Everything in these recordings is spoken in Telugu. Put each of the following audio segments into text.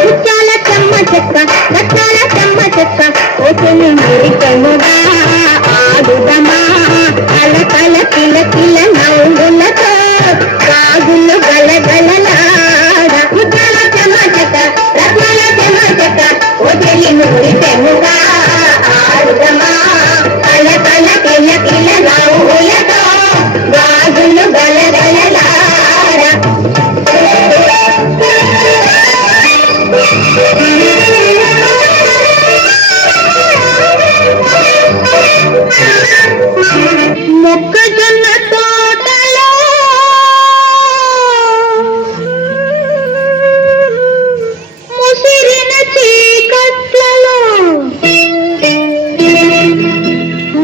ముత్యాల చెమ్మ చెక్క రత్నాల చెమ్మ చెక్క ఓచెలు మురికెముగా ఆడుదమా కలకల కిల కిల నవ్వులతో గాజులు గలగలలాడ ముత్యాల చెమ్మ చెక్క రత్నాల చెమ్మ చెక్క ఓచెలు మురికెముగా ఆడుదమా కలకల కిల కిల నవ్వులతో గాజులు గలగలలాడ మొక్కజొన్న తోటలో ముసిరిన చీకట్లలో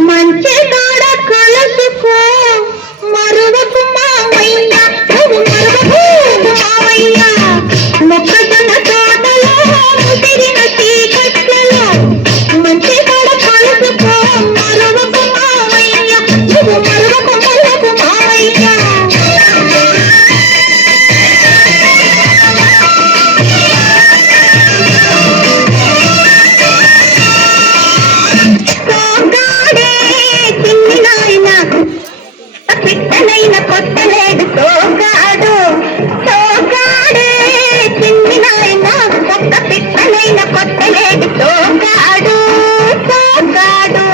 మంచి కాడ కలుసుకో మరువకు మావయ్య మరువకు మావయ్య మొక్కజొన్న తోటలో ముసిరిన చీకట్లలో మంచి కాడ కలుసుకో మరువకు మావయ్య మరువకు మరువకు మావయ్య సోగాడే చిన్ని నాయన పిట్టనైన కొట్టలేడు సోగాడు సోగాడే చిన్ని నాయన ఒక్క పిట్టనైన కొట్టలేడు సోగాడు సోగాడు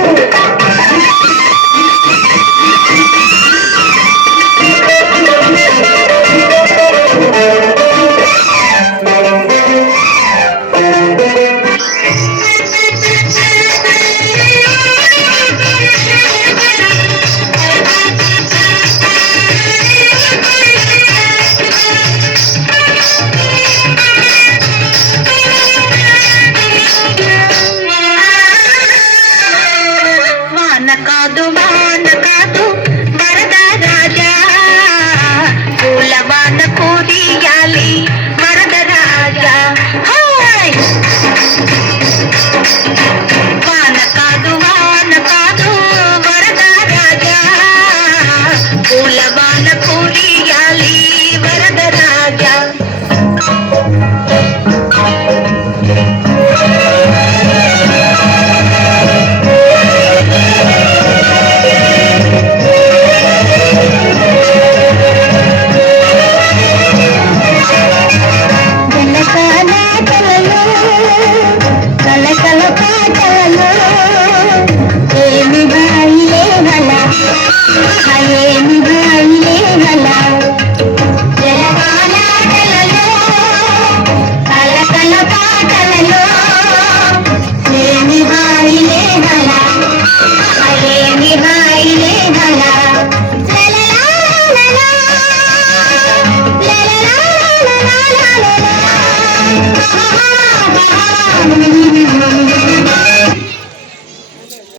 వాన కాదు వరద రాజా పూల వాన కురియాలి వరద రాజా హాయ్ వాన కాదు వరద రాజా పూల వాన కురియాలి